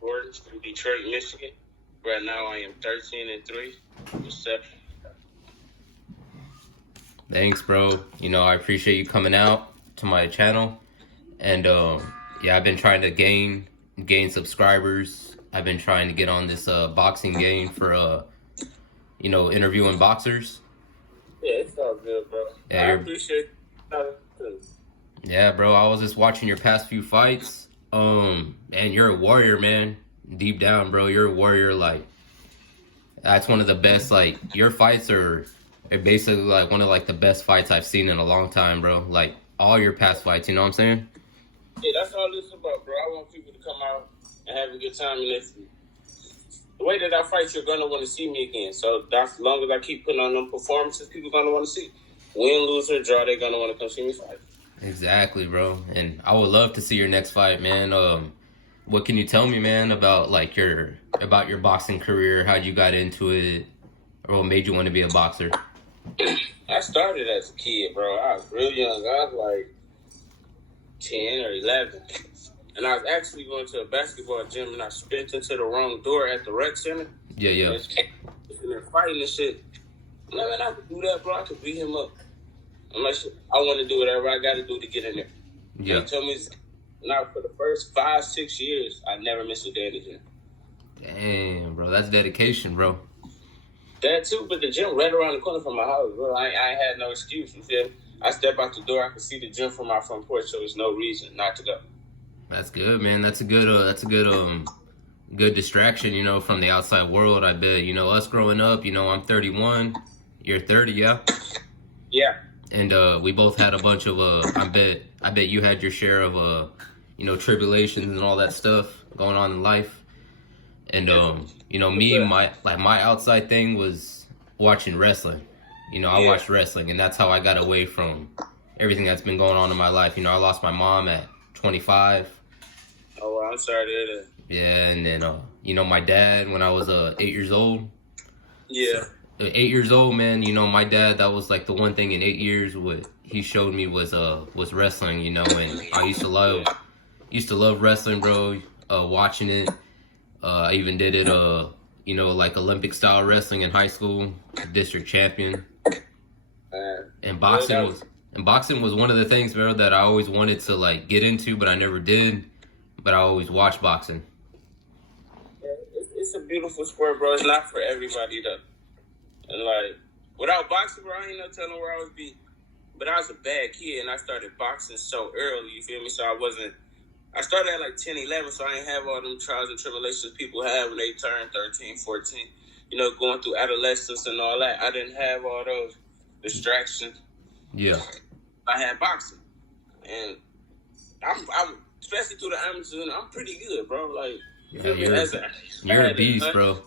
Gordon from Detroit, Michigan. Right now, I am 13-3 with 7. Thanks, bro. I appreciate you coming out to my channel, and yeah, I've been trying to gain subscribers. I've been trying to get on this boxing game for interviewing boxers. Yeah, it's all good, bro. Yeah, I appreciate it. Yeah, bro. I was just watching your past few fights. And you're a warrior, man. Deep down, bro, you're a warrior. Like, that's one of the best. Like, your fights are basically like one of like the best fights I've seen in a long time, bro. Like all your past fights, you know what I'm saying? Yeah, that's all this about, bro. I want people to come out and have a good time, and if the way that I fight, you're gonna want to see me again. So that's as long as I keep putting on them performances, people gonna want to see. Win, lose, or draw, they're gonna want to come see me fight. Exactly, bro. And I would love to see your next fight, man. What can you tell me, man, about like your boxing career? How you got into it, or what made you want to be a boxer? I started as a kid, bro. I was real young. I was like 10 or 11. And I was actually going to a basketball gym, and I spent into the wrong door at the rec center. Yeah. And they're fighting and shit. I'm like, man, I could do that, bro. I could beat him up. I'm like, I want to do whatever I got to do to get in there. Yeah. They told me, now for the first 5-6 years, I never missed a day in the gym. Damn, bro. That's dedication, bro. That too, but the gym right around the corner from my house, bro. I had no excuse. You feel me? I step out the door, I can see the gym from my front porch, so there's no reason not to go. That's good, man. That's a good good distraction, from the outside world. I bet, us growing up, I'm 31, you're 30, yeah. Yeah. And we both had a bunch of I bet you had your share of tribulations and all that stuff going on in life. And me, my outside thing was watching wrestling. I watched wrestling, and that's how I got away from everything that's been going on in my life. I lost my mom at 25. Oh, well, I'm sorry to hear that. Yeah, and then my dad when I was 8 years old. Yeah. 8 years old, man. My dad, that was like the one thing in 8 years what he showed me was wrestling. And I used to love wrestling, bro. Watching it. I even did it, like Olympic style wrestling in high school, district champion. And boxing was one of the things, bro, that I always wanted to like get into, but I never did. But I always watched boxing. Yeah, it's a beautiful sport, bro. It's not for everybody though. And like without boxing, bro, I ain't no telling where I would be. But I was a bad kid, and I started boxing so early. You feel me? So I started at like 10, 11, so I ain't have all them trials and tribulations people have when they turn 13, 14. Going through adolescence and all that. I didn't have all those distractions. Yeah. I had boxing. And I'm especially through the Amazon, I'm pretty good, bro. Like, you're a beast, bro.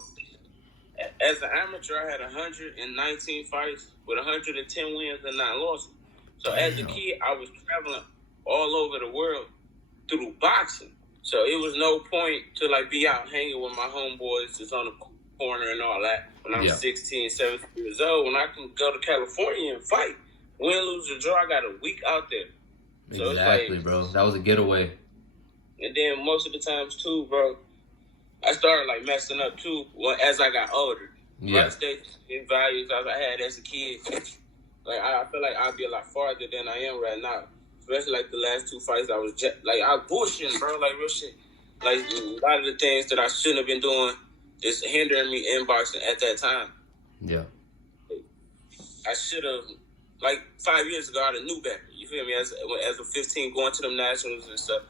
As an amateur, I had 119 fights with 110 wins and 9 losses. So as a kid, I was traveling all over the world through boxing. So it was no point to like be out hanging with my homeboys just on the corner and all that. When I was 16, 17 years old, when I can go to California and fight, win, lose, or draw, I got a week out there. So exactly, like, bro. That was a getaway. And then most of the times too, bro, I started like messing up too as I got older. Yeah. I stayed in values I had as a kid. Like I feel like I'd be a lot farther than I am right now. Especially like the last 2 fights, I was bullshitting, bro. Like real shit. Like a lot of the things that I shouldn't have been doing is hindering me in boxing at that time. Yeah. I should have, like 5 years ago, I'd have knew better. You feel me? As a 15, going to them nationals and stuff,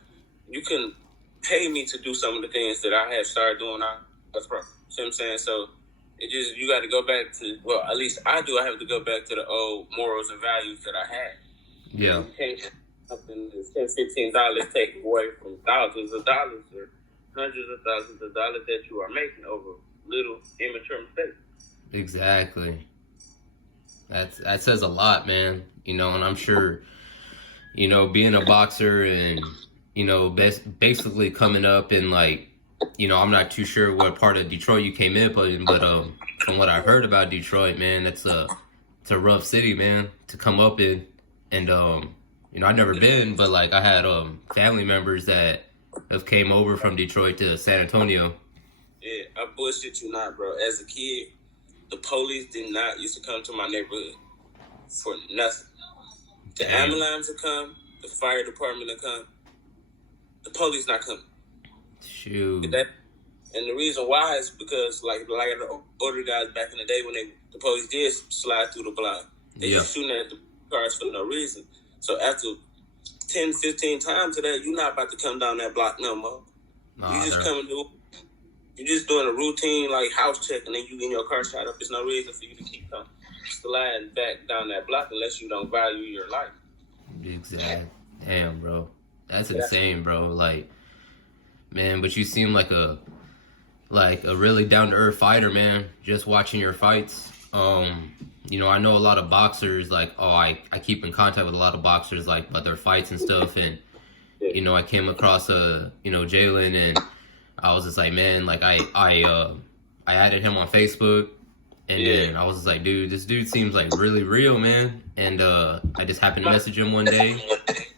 you can pay me to do some of the things that I have started doing now. That's right. See what I'm saying? So you got to go back to, well, at least I do. I have to go back to the old morals and values that I had. Yeah. You can't something that's $10, $15 taken away from thousands of dollars or hundreds of thousands of dollars that you are making over little immature mistakes. Exactly. That says a lot, man. And I'm sure, being a boxer and, basically coming up and like, I'm not too sure what part of Detroit you came in, but from what I heard about Detroit, man, it's a rough city, man, to come up in. And, I've never been, but like I had family members that have came over from Detroit to San Antonio. Yeah, I bullshit you not, bro. As a kid, the police did not used to come to my neighborhood for nothing. The Damn. ambulance would come, the fire department would come, the police not coming. Shoot. And the reason why is because, like the older guys back in the day when the police did slide through the block, they just shooting at the cars for no reason. So after 10, 15 times of that, you're not about to come down that block no more. You just coming to, you're just doing a routine like house check, and then you get your car shot up. There's no reason for you to keep sliding back down that block unless you don't value your life. Exactly. Damn, bro, that's insane, bro. Like, man, but you seem like a really down to earth fighter, man. Just watching your fights. You know, I know a lot of boxers, like, I keep in contact with a lot of boxers, like, about their fights and stuff, and, you know, I came across, you know, Jalen, and I was just like, man, like, I added him on Facebook, and then I was just like, dude, this dude seems, like, really real, man, and, I just happened to message him one day,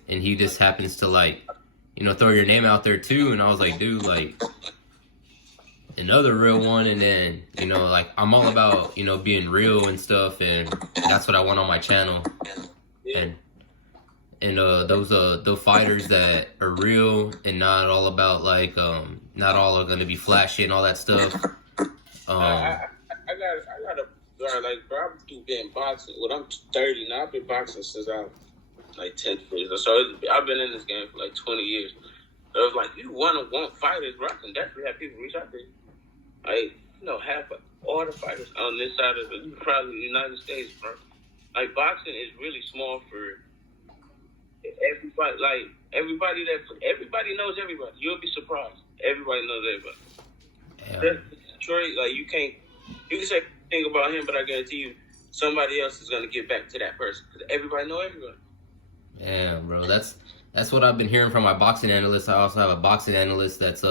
and he just happens to, like, you know, throw your name out there, too, and I was like, dude, like, another real one. And then, you know, like, I'm all about, you know, being real and stuff, and that's what I want on my channel. And those fighters that are real and not all about, like, not all are gonna be flashy and all that stuff. I gotta learn, like, bro, I've been boxing. Well, I'm 30 now. I've been boxing since I was like 10th grade. So I've been in this game for like 20 years. It was like, you want fighters, bro. I can definitely have people reach out to you. Like, you know, half of all the fighters on this side of probably the United States, bro. Like, boxing is really small for everybody. Like, everybody knows everybody. You'll be surprised. Everybody knows everybody. Detroit, like, you can say anything about him, but I guarantee you, somebody else is gonna get back to that person because everybody know everybody. Yeah, bro. That's what I've been hearing from my boxing analyst. I also have a boxing analyst that's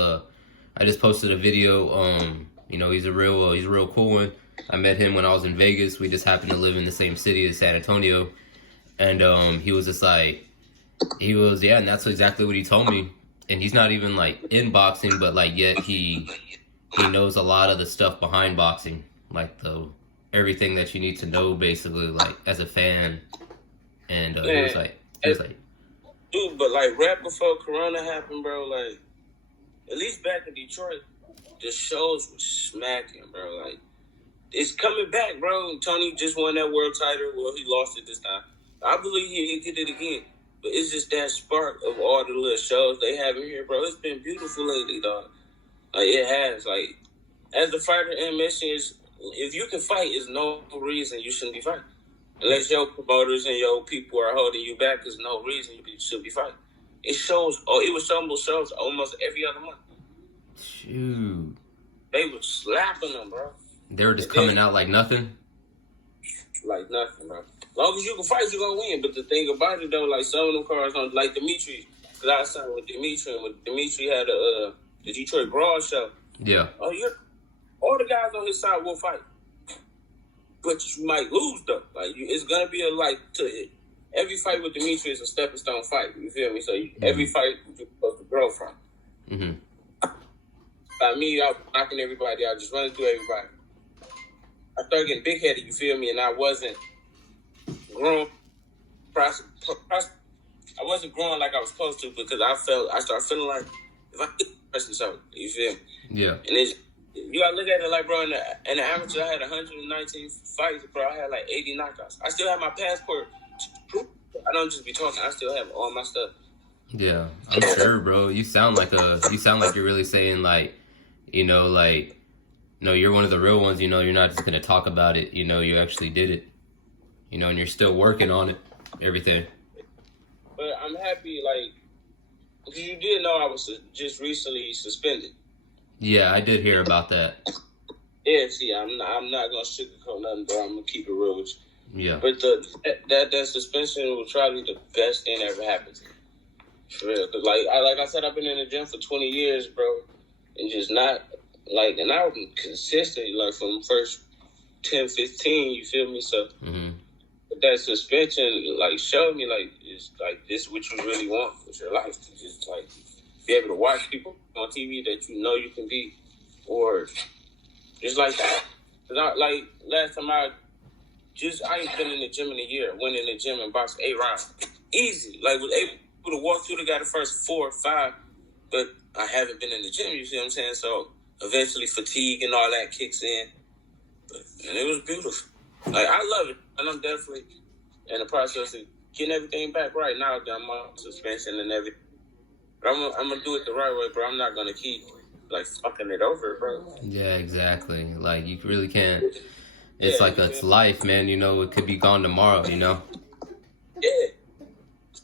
I just posted a video. You know, he's a real cool one. I met him when I was in Vegas. We just happened to live in the same city as San Antonio, and he was just like, and that's exactly what he told me. And he's not even like in boxing, but like yet he knows a lot of the stuff behind boxing, like everything that you need to know basically, like as a fan. And he was like, dude, but like right before Corona happened, bro, like at least back in Detroit, the shows were smacking, bro. Like, it's coming back, bro. Tony just won that world title. Well, he lost it this time. I believe he did it again. But it's just that spark of all the little shows they have in here, bro. It's been beautiful lately, dog. Like, it has. Like, as the fighter in mission is, if you can fight, there's no reason you shouldn't be fighting. Unless your promoters and your people are holding you back, there's no reason you should be fighting. It was almost shows almost every other month. Shoot. They were slapping them, bro. They were just coming out like nothing? Like nothing, bro. As long as you can fight, you're going to win. But the thing about it, though, like some of them cars, on like Dimitri, because I signed with Dimitri, and when Dimitri had the Detroit Brawl show. Yeah. Oh, all the guys on his side will fight. But you might lose, though. Like, it's going to be every fight with Dimitri is a stepping stone fight. You feel me? So every fight you're supposed to grow from. Mm-hmm. Like me, I was knocking everybody out, just running through everybody. I started getting big-headed, you feel me? And I wasn't growing. I wasn't growing like I was supposed to because I started feeling like if I hit the person, so you feel me? Yeah. And you gotta look at it like, bro, in the amateur, I had 119 fights, bro. I had like 80 knockouts. I still have my passport. I don't just be talking. I still have all my stuff. Yeah, I'm sure, bro. You sound like you're really saying like, you know, like, no, you're one of the real ones. You know, you're not just gonna talk about it. You know, you actually did it. You know, and you're still working on it. Everything. But I'm happy, like, because you did know I was just recently suspended. Yeah, I did hear about that. Yeah, see, I'm not gonna sugarcoat nothing, bro. I'm gonna keep it real with you. Yeah. But that suspension will probably be the best thing that ever happened to me. For real. Cause like I said, I've been in the gym for 20 years, bro, and just not like, and I've been consistent, like from the first 10, 15. You feel me? So that suspension, like, showed me like it's like this what you really want with your life. To just like be able to watch people on TV that you know you can beat, or just like that. Cause like last time I ain't been in the gym in a year. Went in the gym and boxed 8 rounds, easy. Like was able to walk through the guy the first 4 or 5, but I haven't been in the gym. You see what I'm saying? So eventually fatigue and all that kicks in, and it was beautiful. Like I love it, and I'm definitely in the process of getting everything back right now. That I'm on suspension and everything. But I'm gonna do it the right way, bro. I'm not gonna keep like fucking it over, bro. Yeah, exactly. Like you really can't. It's like it's life, man. You know, it could be gone tomorrow. You know. Yeah.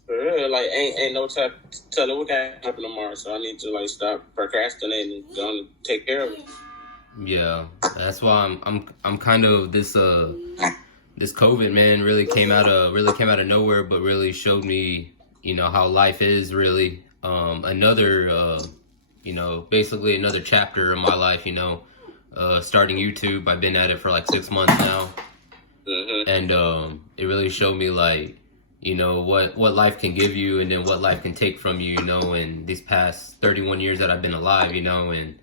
For real, like ain't no time telling what can happen tomorrow. So I need to like stop procrastinating and go and take care of it. Yeah, that's why I'm kind of this COVID, man, really came out of nowhere, but really showed me, you know, how life is really. Another basically another chapter of my life, you know, starting YouTube. I've been at it for like 6 months now. Mm-hmm. And it really showed me like, you know, what life can give you and then what life can take from you, you know, in these past 31 years that I've been alive, you know, and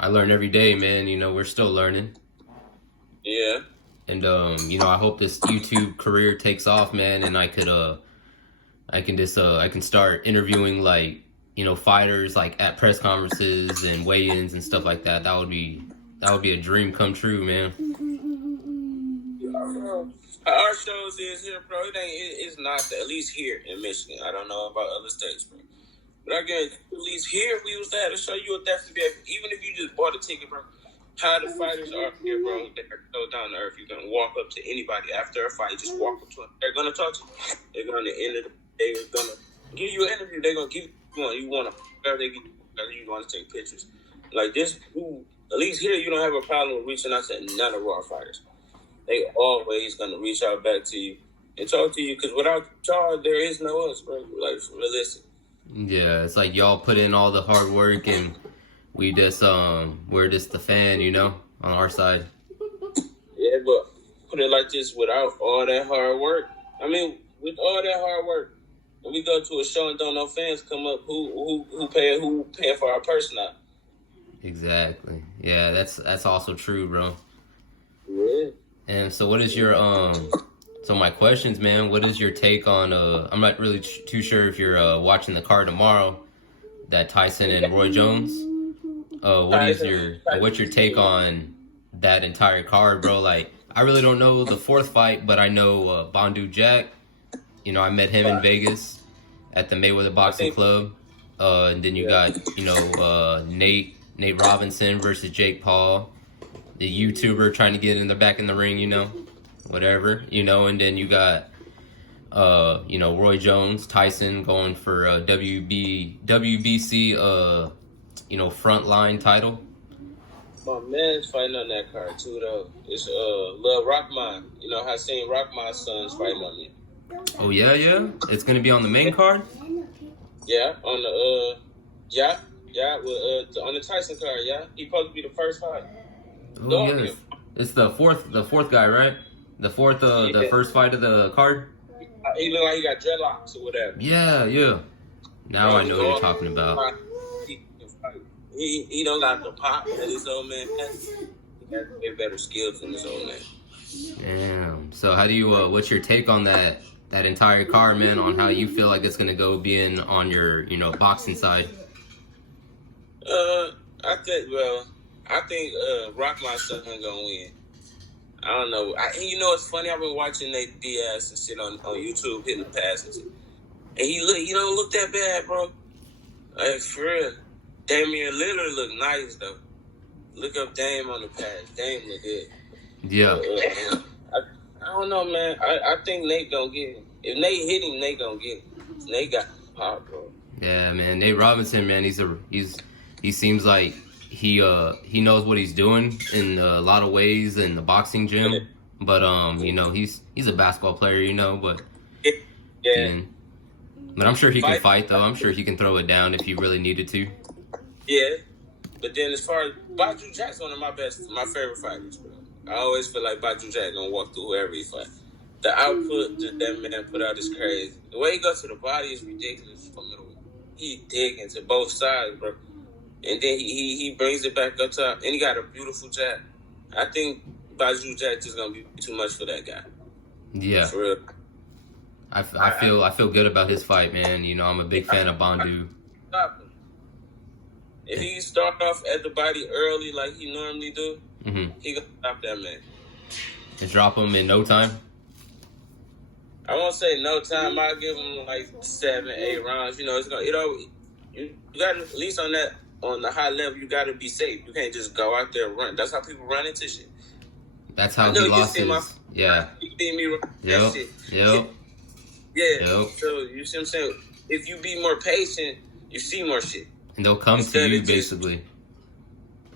I learn every day, man. You know, we're still learning. Yeah. And you know, I hope this YouTube career takes off, man, and I can start interviewing like, you know, fighters like at press conferences and weigh-ins and stuff like that. That would be a dream come true, man. Our shows is here, bro. It's not, at least here in Michigan. I don't know about other states, bro. But I guess at least here, if we was there to show you a definitely be able, even if you just bought a ticket, bro. How the fighters are here, bro. They're so down to earth. You can walk up to anybody after a fight. Just walk up to them. They're gonna talk to you. They're gonna they're gonna give you an interview. They're gonna give you one. You want to whatever they give you, whether you want to take pictures. Like this, at least here you don't have a problem with reaching out to none of Raw fighters. They always gonna reach out back to you and talk to you, because without y'all, there is no us, bro. Like realistic. Yeah, it's like y'all put in all the hard work and we just we're just the fan, you know, on our side. Yeah, but put it like this: without all that hard work, I mean, with all that hard work, when we go to a show and don't no fans come up, who paying for our person now? Exactly. Yeah, that's also true, bro. Yeah. And so, what is your So my questions, man. What is your take on? I'm not really too sure if you're watching the card tomorrow, that Tyson and Roy Jones. What's your take on that entire card, bro? Like, I really don't know the fourth fight, but I know Bondu Jack. You know, I met him in Vegas at the Mayweather Boxing Club. And then you got, you know, Nate Robinson versus Jake Paul, the YouTuber trying to get back in the ring, you know, whatever, you know. And then you got, you know, Roy Jones, Tyson going for WBC, you know, frontline title. My man's fighting on that card too, though. It's Lil Rockman. You know, I seen Rockman's sons fighting on it. Oh yeah. It's gonna be on the main card. Yeah, on the on the Tyson card. Yeah, he supposed to be the first fight. Oh yes, it's the fourth guy, right? The fourth, the first fight of the card. He look like he got dreadlocks or whatever. Yeah. Now I know what you're talking about. He don't got the pop that this old man has. He has way better skills than this old man. Damn. So how do you? What's your take on that entire card, man? On how you feel like it's gonna go, being on your, you know, boxing side. I think Rockman's son gonna win. I don't know. You know, it's funny. I've been watching Nate Diaz and shit on YouTube hitting the passes, and he don't look that bad, bro. Like for real. Damian Lillard look nice though. Look up Dame on the pass. Dame look good. Yeah. I don't know, man. I think Nate gonna get him. If Nate hit him, Nate gonna get him. Nate got pop, bro. Yeah, man. Nate Robinson, man. He seems like he knows what he's doing in a lot of ways in the boxing gym. But you know, he's a basketball player, you know. But yeah. But I'm sure he can fight though. I'm sure he can throw it down if he really needed to. Yeah, but then as far as Baju Jack's one of my favorite fighters, bro. I always feel like Baju Jack gonna walk through whoever he fight. The output that man put out is crazy. The way he goes to the body is ridiculous, formidable. he digging to both sides, bro. And then he brings it back up top, and he got a beautiful jab. I think Baju Jack is gonna be too much for that guy. Yeah. For real. I feel good about his fight, man. You know, I'm a big fan of Bondu. Stop him. If he start off at the body early like he normally do, he gonna stop that man. And drop him in no time? I won't say no time. I'll give him like 7, 8 rounds. You know, it's gonna. You got at least on the high level. You got to be safe. You can't just go out there and run. That's how people run into shit. That's how he lost his. Yeah. He beat me. Yep. Shit. Yep. Yeah. Yep. So you see what I'm saying? If you be more patient, you see more shit. And they'll come to you basically.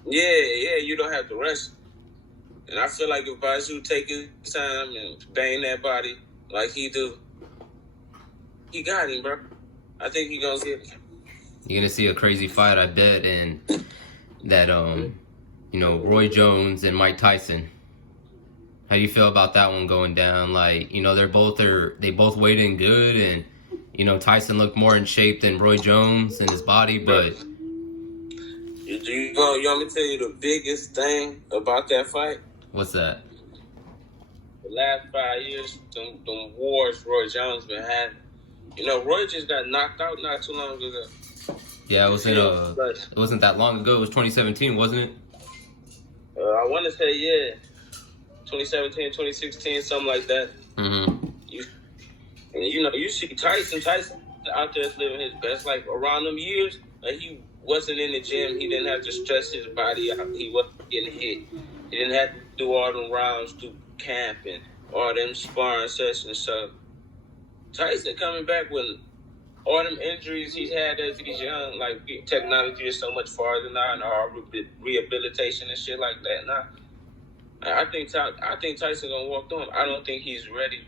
Yeah. You don't have to rush. And I feel like if Baju take his time and bang that body like he do, he got him, bro. I think he gonna get him. You're gonna see a crazy fight, I bet, and that you know, Roy Jones and Mike Tyson. How do you feel about that one going down? Like, you know, they both weighed in good, and you know, Tyson looked more in shape than Roy Jones in his body, but you want me to tell you the biggest thing about that fight? What's that? The last 5 years, them wars Roy Jones been having. You know, Roy just got knocked out not too long ago. Yeah, it wasn't that long ago. It was 2017, wasn't it? I want to say, yeah. 2017, 2016, something like that. Mm-hmm. You see Tyson out there living his best life. Around them years, he wasn't in the gym. He didn't have to stress his body out. He wasn't getting hit. He didn't have to do all them rounds, do camping, all them sparring sessions. So Tyson coming back with all them injuries he's had as he's young, like technology is so much farther now, and all rehabilitation and shit like that now. I think Tyson gonna walk through him. I don't think he's ready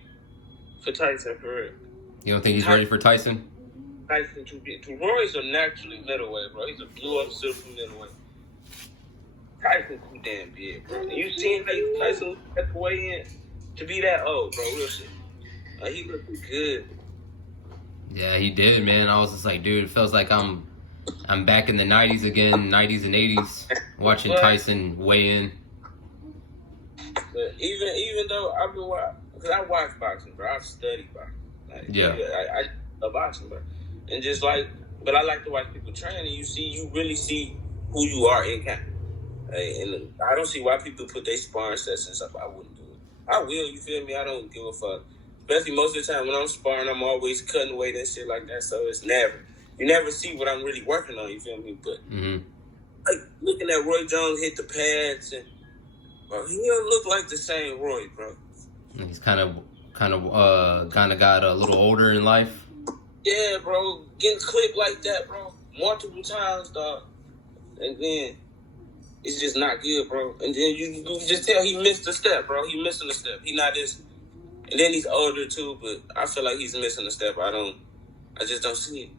for Tyson for real. You don't think he's ready for Tyson? Tyson too big. Roy's a naturally middleweight, bro. He's a blue up super middleweight. Tyson too damn big, bro. And you seen how Tyson at the weigh in to be that old, bro. Real shit. He looked good. Yeah, he did, man. I was just like, dude, it feels like I'm back in the 90s again, 90s and 80s, watching Tyson weigh in. But even though I've been watching, because I watch boxing, bro. I study boxing. Like, yeah. I love boxing, bro. And just like, but I like to watch people train, and you really see who you are in camp. And I don't see why people put their sparring sessions up. I wouldn't do it. I will, you feel me? I don't give a fuck. Especially most of the time when I'm sparring, I'm always cutting weight and shit like that. So you never see what I'm really working on. You feel me? But like looking at Roy Jones hit the pads, and bro, he don't look like the same Roy, bro. He's kind of got a little older in life. Yeah, bro, getting clipped like that, bro, multiple times, dog, and then it's just not good, bro. And then you just tell he missed a step, bro. He missing a step. He not this. And then he's older too, but I feel like he's missing a step. I just don't see it.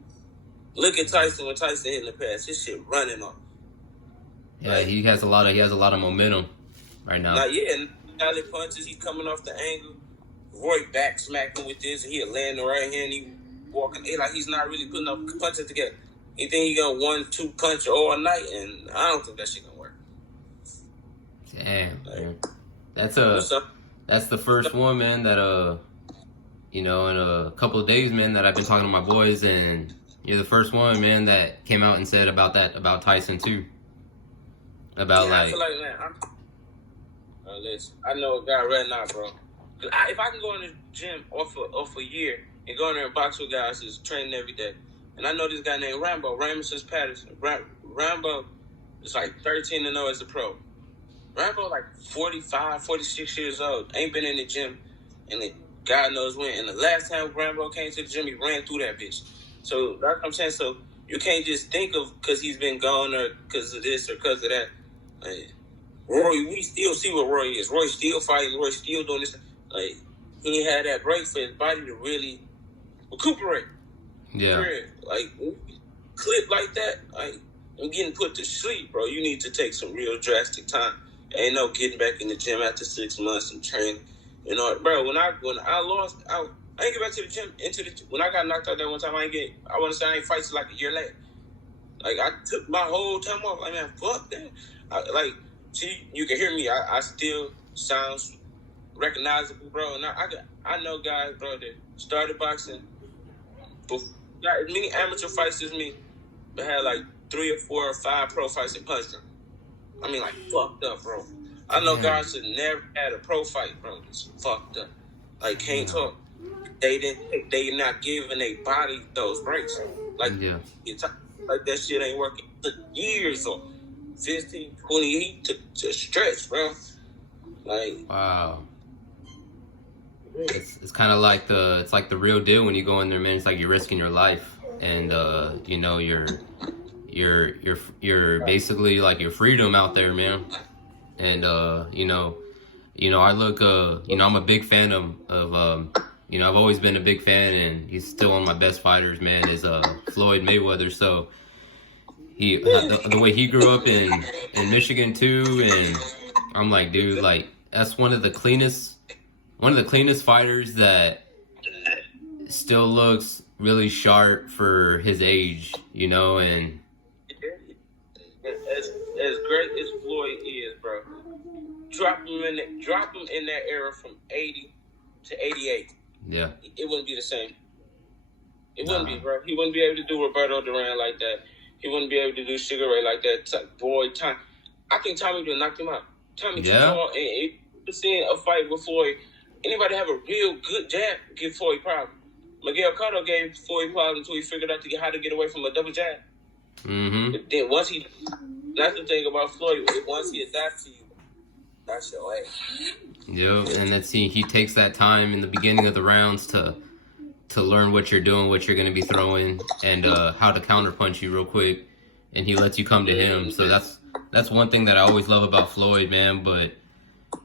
Look at Tyson when Tyson hitting the pass. His shit running off. Yeah, like, he has a lot of momentum right now. Like, yeah, and alley punches. He coming off the angle. Roy back smacking with this, and he'll land the right hand. He walking. Like he's not really putting up punches together. He think he gonna 1-2 punch all night, and I don't think that shit gonna work. Damn, man. That's the first one, man, that, you know, in a couple of days, man, that I've been talking to my boys, and you're the first one, man, that came out and said about Tyson, too. About, I feel like, man, listen, I know a guy right now, bro. If I can go in the gym off a year and go in there and box with guys that's training every day, and I know this guy named Rambo Patterson. Rambo is like 13-0 as a pro. Rambo like 45, 46 years old. Ain't been in the gym and God knows when. And the last time Rambo came to the gym, he ran through that bitch. So that's what I'm saying. So you can't just think of because he's been gone or because of this or because of that. Like, Roy, we still see what Roy is. Roy still fighting. Roy still doing this. Like, he ain't had that break for his body to really recuperate. Yeah. Like, clip like that, like, I'm getting put to sleep, bro. You need to take some real drastic time. Ain't no getting back in the gym after 6 months and training. You know, bro, when I lost out I ain't get back to the gym. When I got knocked out that one time, I want to say I ain't fight till like a year later. Like, I took my whole time off. Like, man, fuck that. See, you can hear me. I still sound recognizable, bro. And I know guys, bro, that started boxing, got as many amateur fights as me, but had like 3 or 4 or 5 pro fights and punched them. I mean, like, fucked up, bro. I know guys that never had a pro fight, bro. It's fucked up. Like, can't talk. They not giving their body those breaks. Like, like that shit ain't working. It took years or 15, 20 years to stretch, bro. Like, wow. It's kind of like it's like the real deal when you go in there, man. It's like you're risking your life, and you know, you're basically like your freedom out there, man. And you know, I look, you know, I'm a big fan of you know, I've always been a big fan, and he's still one of my best fighters, man, is Floyd Mayweather. So the way he grew up in Michigan too, and I'm like, dude, like, that's one of the cleanest fighters that still looks really sharp for his age, you know. And as great as Floyd is, bro, drop him in that era from 80 to 88. Yeah, it wouldn't be the same. It wouldn't be, bro. He wouldn't be able to do Roberto Duran like that. He wouldn't be able to do Sugar Ray like that. I think Tommy would have knocked him out. Tommy too tall, and seeing a fight with Floyd, anybody have a real good jab give Floyd problems. Miguel Cotto gave Floyd problems until he figured out how to get away from a double jab. Mm-hmm. But then that's the thing about Floyd. Once he adapts to you, that's your way. Yep, and he takes that time in the beginning of the rounds to learn what you're doing, what you're going to be throwing, and how to counterpunch you real quick, and he lets you come to him. So that's one thing that I always love about Floyd, man. But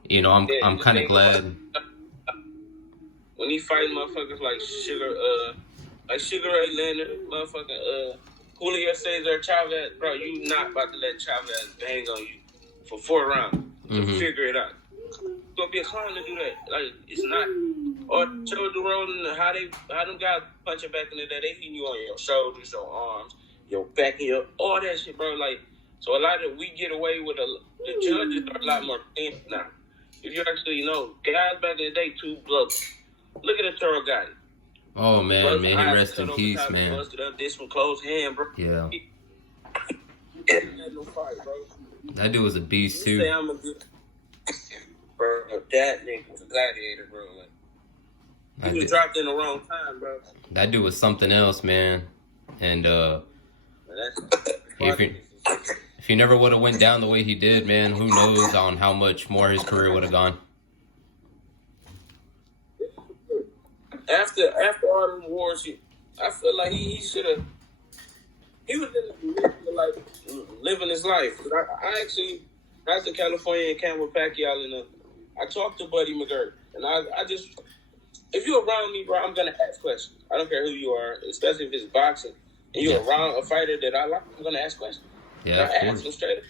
you know, I'm kind of glad when he fighting motherfuckers like Sugar Ray Leonard, motherfucking Julio Cesar Chavez, bro. You not about to let Chavez bang on you for 4 rounds to figure it out. It's gonna be a clown to do that. Like, it's not. Or Joe DeRosa, how them guys punching back in the day, they hitting you on your shoulders, your arms, your back, and all that shit, bro. Like, so a lot of we get away with the judges are a lot more clean now. If you actually know, guys back in the day, 2 blocks. Look at Arturo Gatti. Oh man, bro, man, he rest in peace, man. Busted up this one closed hand, bro. Yeah. He had no fight, bro. That dude was a beast too. Say I'm a good. Bro, that nigga was a gladiator, bro. Like, he was dropped in the wrong time, bro. That dude was something else, man. And if he never would have went down the way he did, man, who knows on how much more his career would have gone. After all them wars, I feel like he should have. He was in the midst of, like, living his life. I actually, as a California and Campbell Pacquiao, and I talked to Buddy McGirt, and I just, if you're around me, bro, I'm gonna ask questions. I don't care who you are, especially if it's boxing, and you're around a fighter that I like, I'm gonna ask questions. Yeah, I ask him straight up.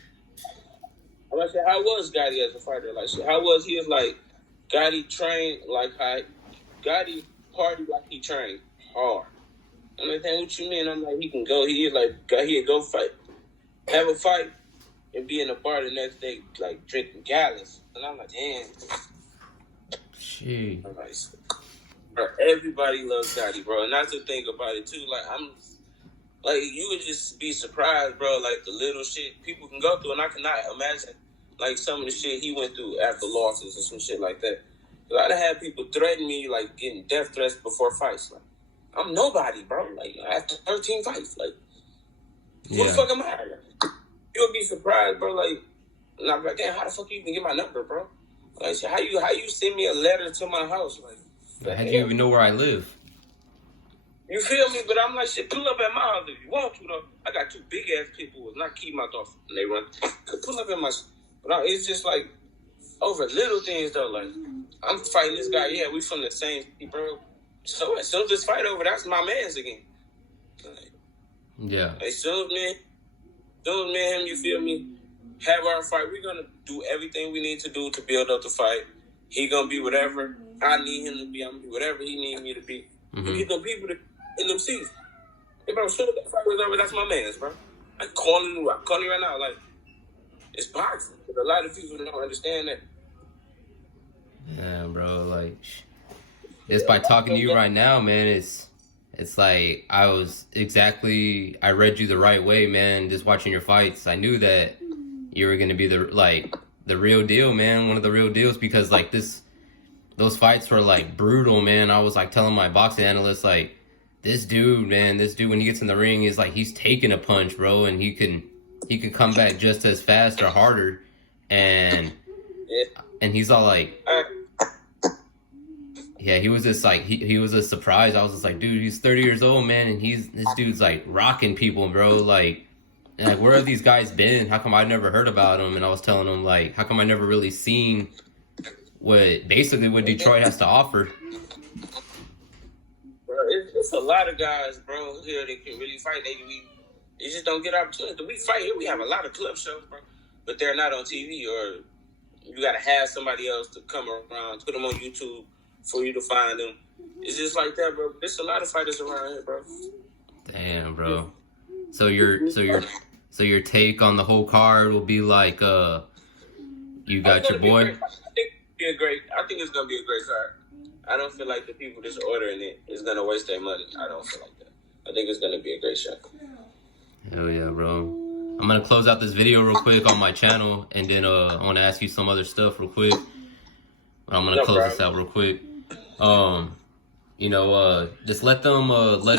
I'm gonna say, how was Gotti as a fighter? Like, how was he? Like, Gotti trained like how Gotti party like he trained hard. I'm like, damn, what you mean? I'm like, he can go. He'd go fight, have a fight, and be in a bar the next day, like, drinking gallons. And I'm like, damn. Gee. I'm like, bro, everybody loves Gotti, bro. And that's the thing about it, too. Like, you would just be surprised, bro, like, the little shit people can go through. And I cannot imagine, like, some of the shit he went through after losses and some shit like that. Because I'd have people threaten me, like, getting death threats before fights. Like, I'm nobody, bro. Like, after 13 fights, like, who the fuck am I? Like, you would be surprised, bro. Like, and I'm like, damn, how the fuck you even get my number, bro? Like, how you send me a letter to my house? Like, how do you even know where I live? You feel me? But I'm like, shit, pull up at my house if you want to, though. I got 2 big ass people who will not keep my off and they run. Pull up at my. But it's just like over little things, though. Like, I'm fighting this guy. Yeah, we from the same city, bro. So as soon as this fight over, that's my man's again. Like, yeah. As soon as me and him, you feel me, have our fight, we're gonna do everything we need to do to build up the fight. He gonna be whatever I need him to be. I'm gonna be whatever he need me to be. You get them people in them seats. Hey, bro, soon as that fight was over, that's my man's, bro. I'm calling you right now. Like, it's boxing. But a lot of people don't understand that. Yeah, bro. Like, just by talking to you right now, man, it's like I read you the right way, man. Just watching your fights, I knew that you were gonna be the real deal, man. One of the real deals, because like those fights were like brutal, man. I was like telling my boxing analyst, like, this dude when he gets in the ring is like he's taking a punch, bro, and he can come back just as fast or harder, and he's all like, yeah, he was just like he was a surprise. I was just like, dude, he's 30 years old, man, and this dude's like rocking people, bro. Like where have these guys been? How come I never heard about them? And I was telling him, like, how come I never really seen what Detroit has to offer? It's a lot of guys, bro, here that can really fight. They just don't get opportunities. We fight here. We have a lot of club shows, bro, but they're not on TV, or you got to have somebody else to come around, put them on YouTube for you to find them. It's just like that, bro. There's a lot of fighters around here, bro. Damn, bro. So your take on the whole card will be like, you got your boy. I think it's gonna be a great card. I don't feel like the people that's ordering it is gonna waste their money. I don't feel like that. I think it's gonna be a great show. Hell yeah, bro. I'm gonna close out this video real quick on my channel, and then I want to ask you some other stuff real quick. But I'm gonna close this out real quick. Just let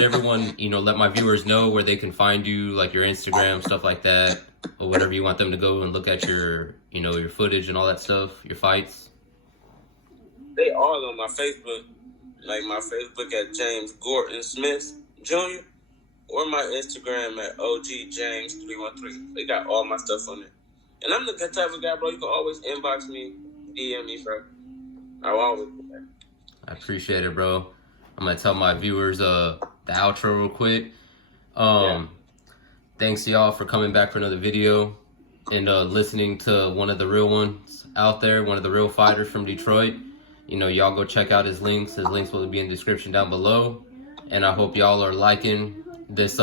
everyone, let my viewers know where they can find you, like your Instagram, stuff like that, or whatever you want them to go and look at your, your footage and all that stuff, your fights. They all on my Facebook, like my Facebook at James Gordon Smith Jr., or my Instagram at OGJames313. They got all my stuff on there. And I'm the type of guy, bro, you can always inbox me, DM me, bro. I'll always do that. I appreciate it, bro. I'm going to tell my viewers the outro real quick. Thanks to y'all for coming back for another video and listening to one of the real ones out there, one of the real fighters from Detroit. Y'all go check out his links. His links will be in the description down below. And I hope y'all are liking this,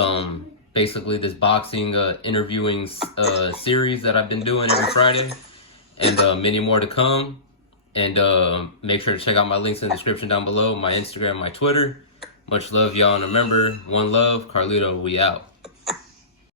basically this boxing interviewing series that I've been doing every Friday. And many more to come. And make sure to check out my links in the description down below. My Instagram, my Twitter. Much love, y'all. And remember, one love, Carlito, we out.